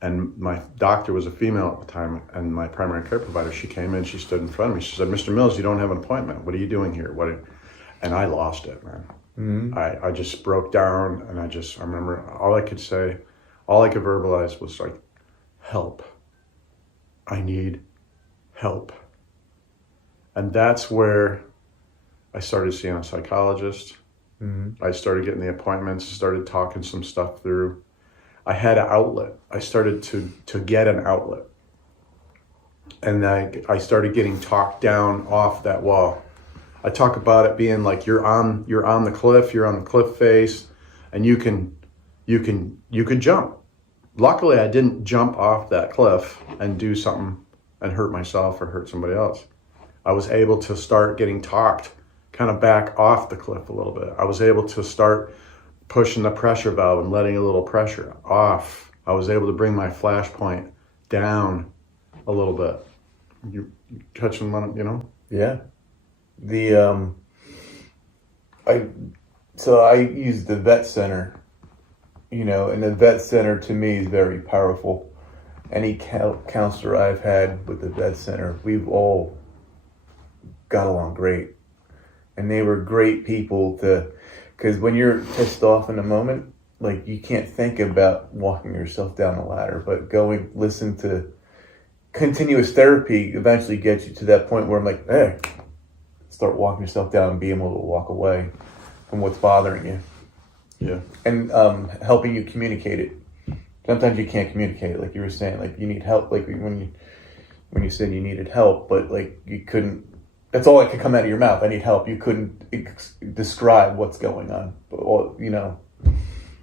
And my doctor was a female at the time, and my primary care provider, she came in, she stood in front of me. She said, "Mr. Mills, you don't have an appointment. What are you doing here?" And I lost it, man. I just broke down, and I remember all I could verbalize was like, help. I need help. And that's where I started seeing a psychologist. I started getting the appointments, started talking some stuff through. I had an outlet. I started to get an outlet. And I started getting talked down off that wall. I talk about it being like you're on the cliff face, and you can jump. Luckily, I didn't jump off that cliff and do something and hurt myself or hurt somebody else. I was able to start getting talked kind of back off the cliff a little bit. I was able to start pushing the pressure valve and letting a little pressure off. I was able to bring my flash point down a little bit. You touching on it, you know? Yeah. I use the vet center, and the vet center to me is very powerful. Any counselor I've had with the vet center, we've all got along great. And they were great people because when you're pissed off in a moment, like you can't think about walking yourself down the ladder, but listen to continuous therapy eventually gets you to that point where I'm like, hey, start walking yourself down and being able to walk away from what's bothering you. Yeah. And helping you communicate it. Sometimes you can't communicate it, like you were saying, like you need help, like when you said you needed help, but like you couldn't, that's all that could come out of your mouth. I need help. You couldn't describe what's going on,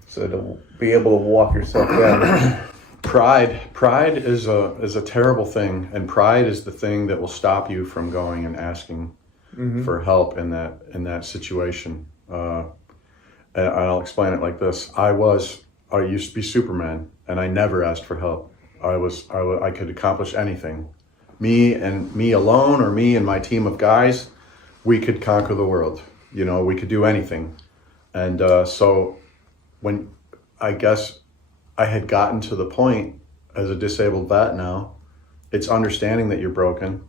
so to be able to walk yourself down. Pride is a terrible thing, and pride is the thing that will stop you from going and asking for help in that situation. And I'll explain it like this: I used to be Superman, and I never asked for help. I could accomplish anything. Me alone, or me and my team of guys, we could conquer the world. We could do anything. And so when I guess I had gotten to the point as a disabled vet now, it's understanding that you're broken,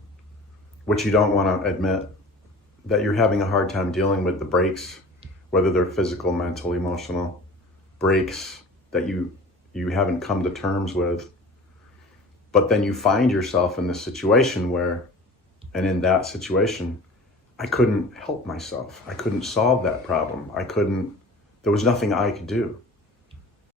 which you don't want to admit, that you're having a hard time dealing with the breaks, whether they're physical, mental, emotional breaks that you haven't come to terms with. But then you find yourself in this situation in that situation, I couldn't help myself. I couldn't solve that problem. There was nothing I could do.